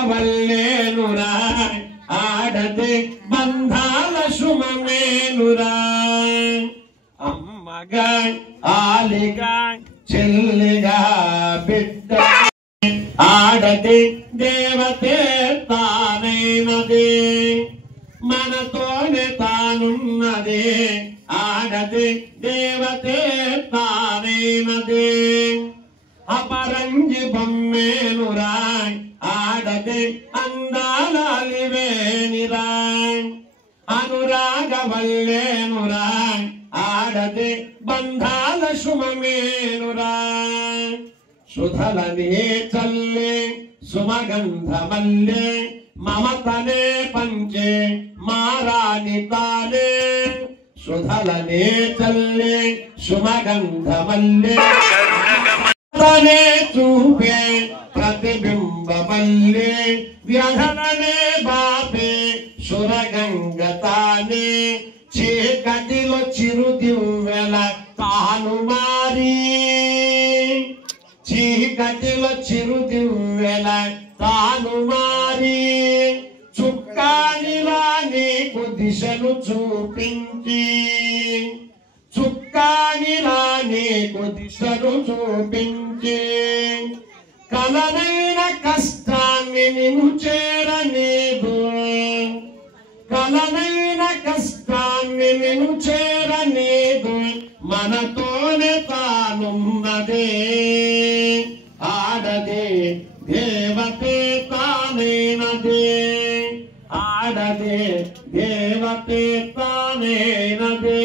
అనురాగవల్లేనురా ఆడదే బంధాల సుమమేనురా అమ్మగా ఆలిగా చెల్లిగా బిడ్డ ఆడదే దేవతే తానైనదే మనతోనే తానున్నదే ఆడదే దేవతే తానైనదే అపరంజి బొమ్మేనురా ఆడదే అందాల అలివేనిరా అనురాగవల్లేనురా ఆడదే బంధాల సుమమేనురా సుధలనే చల్లే సుమగంధమల్లే మమతనే పంచే మారాని తానే సుధలనే చల్లే సుమగంధమల్లే తనే చూపే ప్రతిబింబమల్లే వ్యధననే బాపే సురగంగతానే చీకటిలో చిరుదివ్వెల తాను మారి చీకటిలో చిరుదివ్వెల తాను మారి చుక్కానిలా నీకు దిశను చూపించి చుక్కానిలా నీకు దిశను చూపించి కలనైన కష్టాన్ని నిన్ను చేరనీదు కలనైన కష్టాన్ని నిన్ను చేరనీదు మనతోనే తానున్నదే ఆడదే దేవతే తానైనదే ఆడదే దేవతే తానైనదే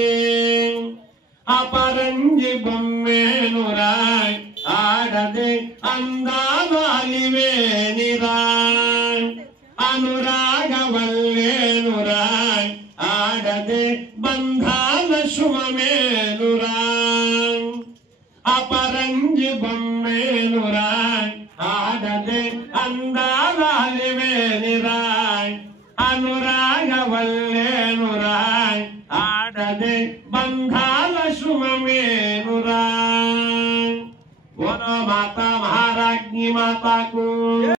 అపరంజి బొమ్మేనురా ఆడదే అందాలు అలివేనిరా అనురాగవల్లేనురా ఆడదే బంధాల సుమమేనురా అపరంజి బొమ్మేనురా ఆడదే అందాల అలివేనిరా అనురాగవల్లేనురా ఆడదే బంధాల సుమమేనురా. బోలో మాతా మహారాజ్ఞి మాతాకు.